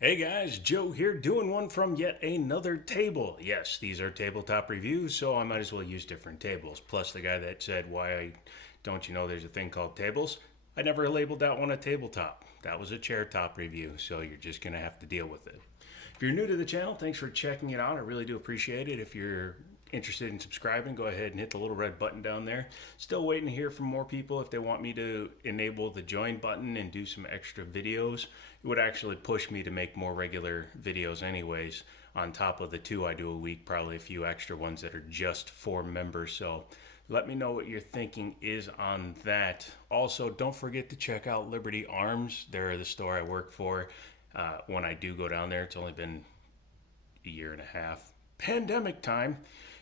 Hey guys, Joe here doing one from yet another table. Yes, these are tabletop reviews, so I might as well use different tables. Plus, the guy that said, don't you know there's a thing called tables? I never labeled that one a tabletop. That was a chair top review, so you're just going to have to deal with it. If you're new to the channel, thanks for checking it out. I really do appreciate it. If you're interested in subscribing, go ahead and hit the little red button down there. Still waiting to hear from more people if they want me to enable the join button and do some extra videos. It would actually push me to make more regular videos anyways, on top of the two I do a week, probably a few extra ones that are just for members. So let me know what your thinking is on that. Also, don't forget to check out Liberty Arms. They're the store I work for. When I do go down there, it's only been a year and a half, pandemic time,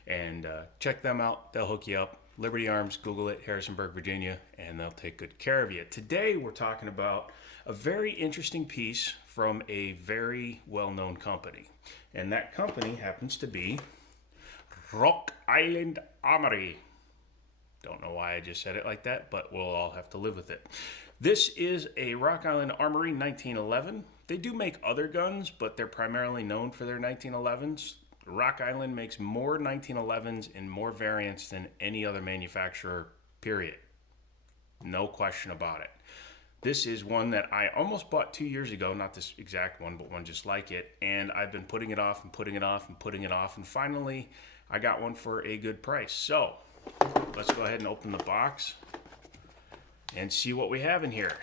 and check them out. They'll hook you up. Liberty Arms, Google it, Harrisonburg, Virginia, and they'll take good care of you. Today we're talking about a very interesting piece from a very well-known company, and that company happens to be Rock Island Armory. Don't know why I just said it like that, but we'll all have to live with it. This is a Rock Island Armory 1911. They do make other guns, but they're primarily known for their 1911s. Rock Island makes more 1911s and more variants than any other manufacturer, period. No question about it. This is one that I almost bought 2 years ago, not this exact one, but one just like it, and I've been putting it off and putting it off and putting it off, and finally I got one for a good price. So let's go ahead and open the box and see what we have in here.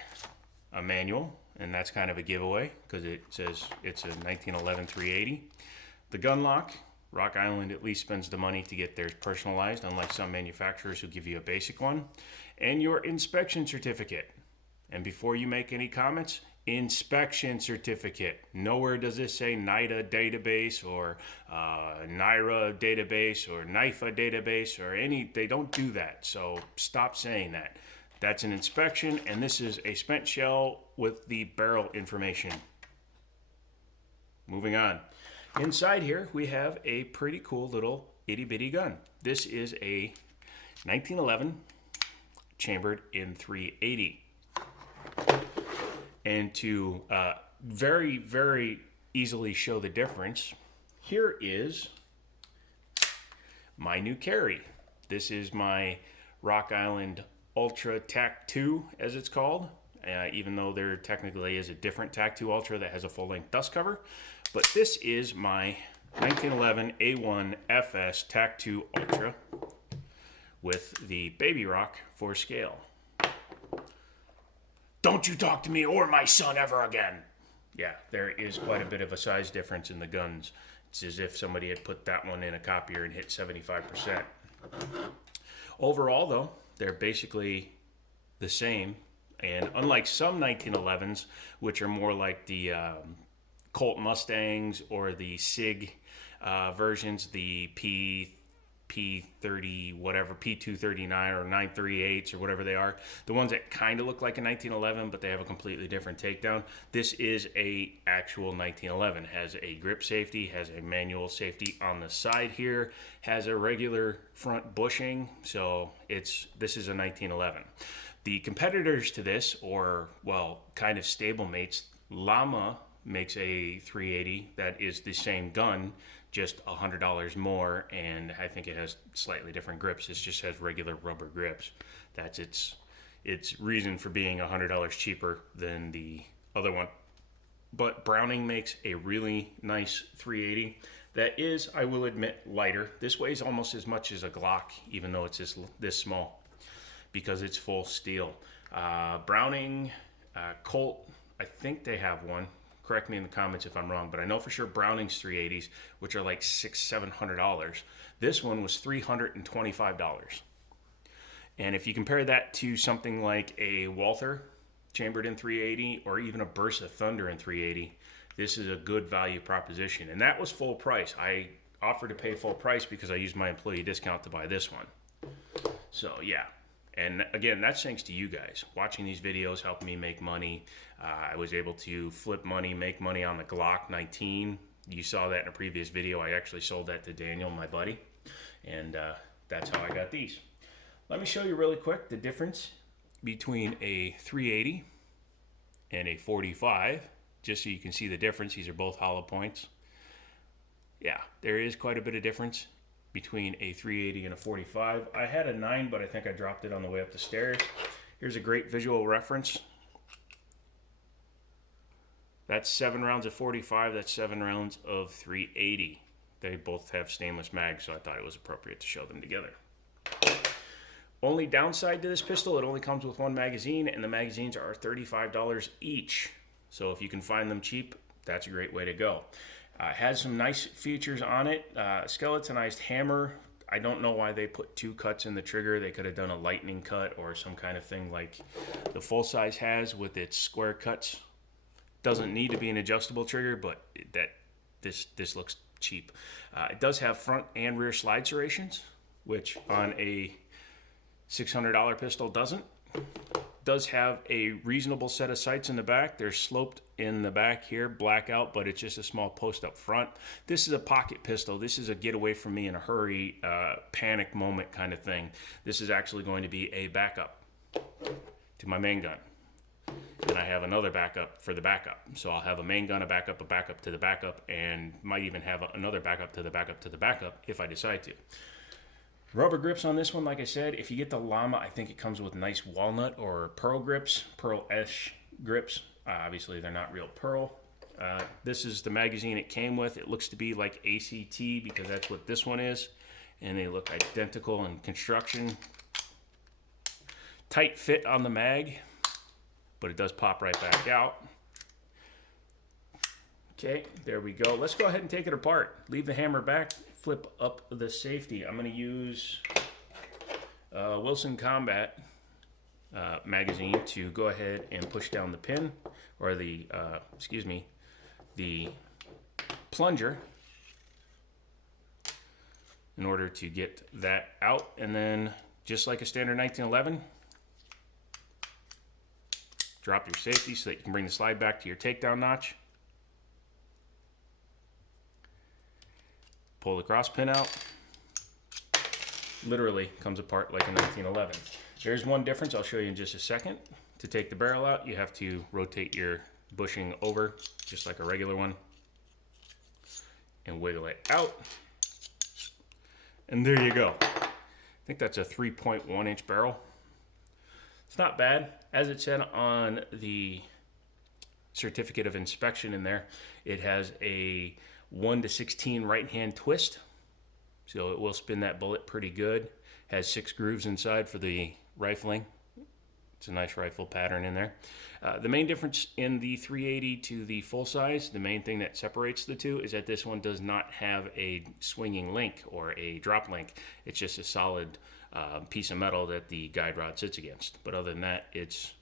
A manual, and that's kind of a giveaway because it says it's a 1911 380. The gun lock. Rock Island at least spends the money to get theirs personalized, unlike some manufacturers who give you a basic one. And your inspection certificate. And before you make any comments, inspection certificate. Nowhere does this say NIDA database or NIRA database or NIFA database or any. They don't do that. So stop saying that. That's an inspection, and this is a spent shell with the barrel information. Moving on. Inside here, we have a pretty cool little itty bitty gun. This is a 1911 chambered in 380. And to very, very easily show the difference, here is my new carry. This is my Rock Island Ultra Tac 2, as it's called, even though there technically is a different Tac 2 Ultra that has a full-length dust cover. But this is my 1911 A1 FS Tac 2 Ultra with the Baby Rock for scale. Don't you talk to me or my son ever again. Yeah, there is quite a bit of a size difference in the guns. It's as if somebody had put that one in a copier and hit 75%. Overall, though, they're basically the same. And unlike some 1911s, which are more like the Colt Mustangs or the SIG versions, the P30 whatever, P239 or 938s or whatever they are, the ones that kind of look like a 1911 but they have a completely different takedown. This is a actual 1911. Has a grip safety, has a manual safety on the side here, has a regular front bushing, so this is a 1911. The competitors to this, or well, kind of stablemates, Llama makes a 380 that is the same gun, just $100 more, and I think it has slightly different grips. It just has regular rubber grips. That's its reason for being $100 cheaper than the other one. But Browning makes a really nice 380 that is, I will admit, lighter. This weighs almost as much as a Glock, even though it's this small, because it's full steel. Browning, Colt, I think they have one. Correct me in the comments if I'm wrong, but I know for sure Browning's 380s, which are like $600-700. This one was $325. And if you compare that to something like a Walther chambered in 380 or even a Bursa Thunder in 380, this is a good value proposition. And that was full price. I offered to pay full price because I used my employee discount to buy this one. So yeah. And again, that's thanks to you guys. Watching these videos helped me make money. I was able to flip money, make money on the Glock 19. You saw that in a previous video. I actually sold that to Daniel, my buddy. And that's how I got these. Let me show you really quick the difference between a 380 and a 45 just so you can see the difference. These are both hollow points. Yeah, there is quite a bit of difference between a 380 and a 45. I had a 9, but I think I dropped it on the way up the stairs. Here's a great visual reference. That's 7 rounds of 45, that's 7 rounds of 380. They both have stainless mags, so I thought it was appropriate to show them together. Only downside to this pistol, it only comes with one magazine, and the magazines are $35 each. So if you can find them cheap, that's a great way to go. Has some nice features on it. Skeletonized Hammer. I don't know why they put 2 cuts in the trigger. They could have done a lightning cut or some kind of thing like the full size has with its square cuts. Doesn't need to be an adjustable trigger, but this looks cheap. It does have front and rear slide serrations, which on a $600 pistol doesn't. Does have a reasonable set of sights in the back. They're sloped in the back here, blackout, but it's just a small post up front. This is a pocket pistol. This is a get away from me in a hurry, panic moment kind of thing. This is actually going to be a backup to my main gun. And I have another backup for the backup. So I'll have a main gun, a backup to the backup, and might even have another backup to the backup to the backup if I decide to. Rubber grips on this one, like I said, if you get the Llama, I think it comes with nice walnut or pearl grips, pearl-ish grips. Obviously, they're not real pearl. This is the magazine it came with. It looks to be like ACT because that's what this one is. And they look identical in construction. Tight fit on the mag, but it does pop right back out. Okay, there we go. Let's go ahead and take it apart. Leave the hammer back, flip up the safety. I'm going to use Wilson Combat magazine to go ahead and push down the pin, or the plunger, in order to get that out. And then, just like a standard 1911, drop your safety so that you can bring the slide back to your takedown notch. Pull the cross pin out. Literally comes apart like a 1911. There's one difference I'll show you in just a second. To take the barrel out, you have to rotate your bushing over just like a regular one and wiggle it out. And there you go. I think that's a 3.1 inch barrel. It's not bad. As it said on the certificate of inspection in there, it has a 1/16 right hand twist, so it will spin that bullet pretty good. Has 6 grooves inside for the rifling. It's a nice rifle pattern in there. The main difference in the 380 to the full size, the main thing that separates the two, is that this one does not have a swinging link or a drop link. It's just a solid piece of metal that the guide rod sits against. But other than that, it's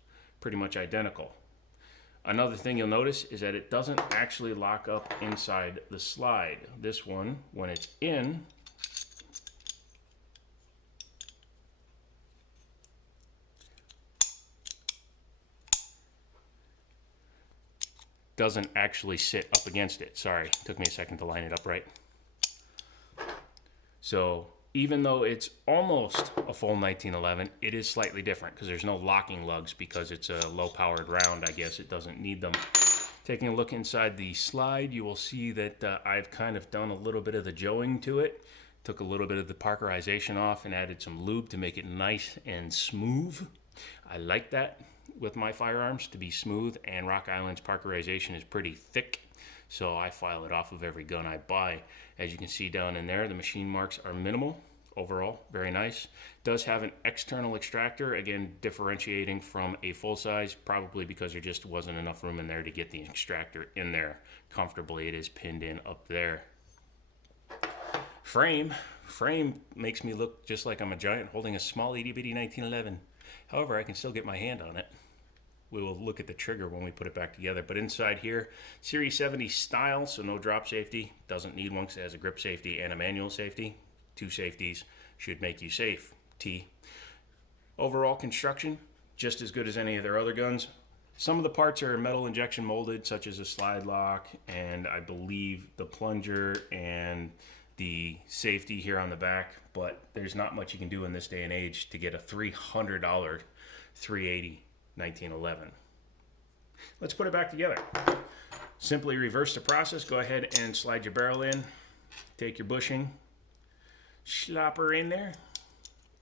pretty much identical. Another thing you'll notice is that it doesn't actually lock up inside the slide. This one, when it's in, doesn't actually sit up against it. Sorry, took me a second to line it up right. So even though it's almost a full 1911, it is slightly different because there's no locking lugs because it's a low-powered round. I guess it doesn't need them. Taking a look inside the slide, you will see that I've kind of done a little bit of the joeing to it. Took a little bit of the parkerization off and added some lube to make it nice and smooth. I like that with my firearms, to be smooth, and Rock Island's parkerization is pretty thick, so I file it off of every gun I buy. As you can see down in there, the machine marks are minimal. Overall, very nice. Does have an external extractor, again differentiating from a full size, probably because there just wasn't enough room in there to get the extractor in there comfortably. It is pinned in up there. Frame makes me look just like I'm a giant holding a small itty bitty 1911. However, I can still get my hand on it. We will look at the trigger when we put it back together. But inside here, Series 70 style, so no drop safety. Doesn't need one because it has a grip safety and a manual safety. 2 safeties should make you safe. T. Overall construction, just as good as any of their other guns. Some of the parts are metal injection molded, such as a slide lock, and I believe the plunger and the safety here on the back, but there's not much you can do in this day and age to get a $300 380 1911. Let's put it back together. Simply reverse the process. Go ahead and slide your barrel in. Take your bushing, slop her in there.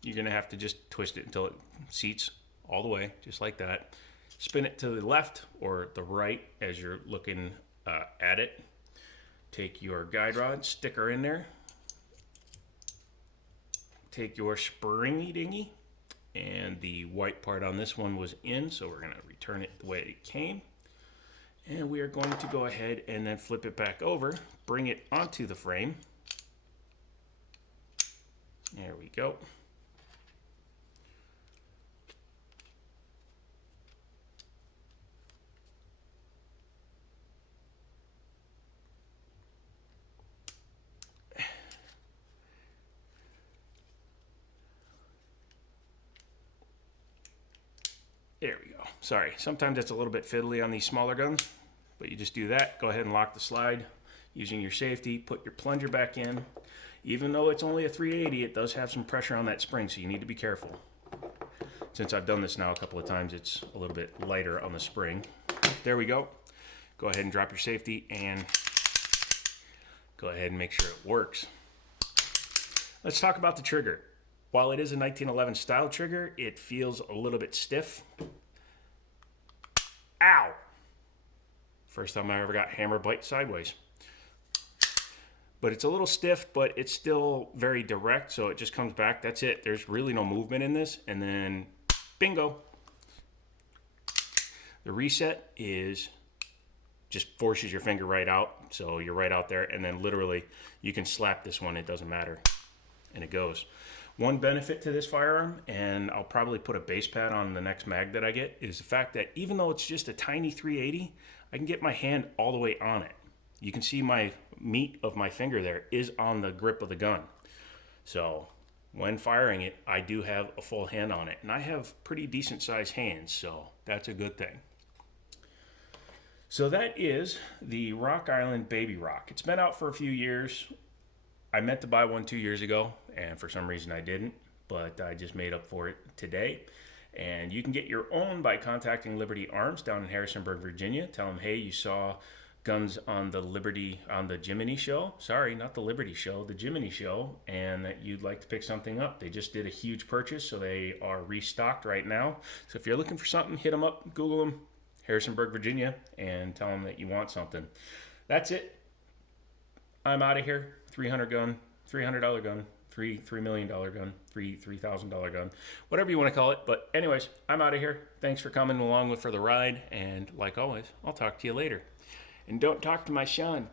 You're gonna have to just twist it until it seats all the way, just like that. Spin it to the left or the right as you're looking at it. Take your guide rod, stick her in there. Take your springy dingy, and the white part on this one was in, so we're gonna return it the way it came. And we are going to go ahead and then flip it back over, bring it onto the frame. There we go. There we go. Sorry, sometimes it's a little bit fiddly on these smaller guns, but you just do that. Go ahead and lock the slide using your safety. Put your plunger back in. Even though it's only a 380, it does have some pressure on that spring, so you need to be careful. Since I've done this now a couple of times, it's a little bit lighter on the spring. There we go. Go ahead and drop your safety and go ahead and make sure it works. Let's talk about the trigger. While it is a 1911 style trigger, it feels a little bit stiff. Ow! First time I ever got hammer bite sideways. But it's a little stiff, but it's still very direct, so it just comes back. That's it. There's really no movement in this. And then, bingo. The reset is just forces your finger right out, so you're right out there. And then literally, you can slap this one. It doesn't matter. And it goes. One benefit to this firearm, and I'll probably put a base pad on the next mag that I get, is the fact that even though it's just a tiny 380, I can get my hand all the way on it. You can see my meat of my finger there is on the grip of the gun. So when firing it, I do have a full hand on it. And I have pretty decent sized hands, so that's a good thing. So that is the Rock Island Baby Rock. It's been out for a few years. I meant to buy one 2 years ago, and for some reason I didn't, but I just made up for it today. And you can get your own by contacting Liberty Arms down in Harrisonburg, Virginia. Tell them, hey, you saw guns on the Jiminy show. Sorry, not the Liberty show, the Jiminy show, and that you'd like to pick something up. They just did a huge purchase, so they are restocked right now. So if you're looking for something, hit them up, Google them, Harrisonburg, Virginia, and tell them that you want something. That's it. I'm out of here. $300 gun, $300 gun, $3 million gun, $3,000 gun, whatever you want to call it. But anyways, I'm out of here. Thanks for coming along for the ride. And like always, I'll talk to you later. And don't talk to my son.